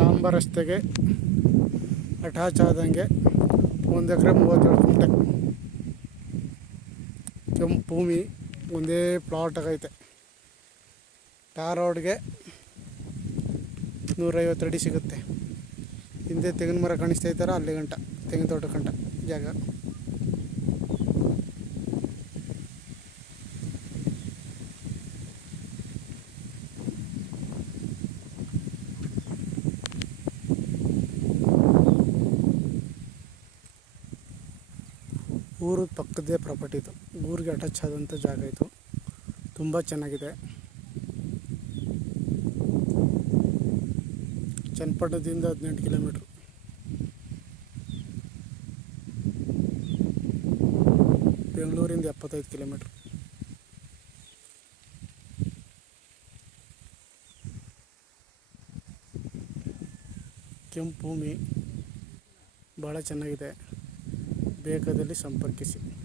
ಡಾಂಬರ್ ರಸ್ತೆಗೆ ಅಟ್ಯಾಚ್ ಆದಂಗೆ ಒಂದು ಎಕರೆ ಮೂವತ್ತೇಳು ಕುಂಟೆ ಕೆಂಪು ಭೂಮಿ ಒಂದೇ ಪ್ಲಾಟ್ ಆಗೈತೆ. ಟಾರ್ ರೋಡ್ಗೆ ನೂರೈವತ್ತು ಅಡಿ ಸಿಗುತ್ತೆ. ಹಿಂದೆ ತೆಂಗಿನ ಮರ ಕಾಣಿಸ್ತಾ ಇದ್ದಾರ? ಅಲ್ಲಿ ಗಂಟ, ತೆಂಗಿನ ತೋಟ ಗಂಟ, ಜಾಗ. ಊರು ಪಕ್ಕದೇ ಪ್ರಾಪರ್ಟಿ ಇದು. ಊರಿಗೆ ಅಟ್ಯಾಚ್ ಆದಂಥ ಜಾಗ ಇದು. ತುಂಬ ಚೆನ್ನಾಗಿದೆ. ಚನ್ನಪಟ್ಟಣದಿಂದ ಹದಿನೆಂಟು ಕಿಲೋಮೀಟ್ರ್ ಬೆಂಗಳೂರಿಂದ ಎಪ್ಪತ್ತೈದು ಕಿಲೋಮೀಟ್ರ್ ಕೆಂಪು ಭೂಮಿ. ಭಾಳ ಚೆನ್ನಾಗಿದೆ. ಬೇಕಾದಲ್ಲಿ ಸಂಪರ್ಕಿಸಿ.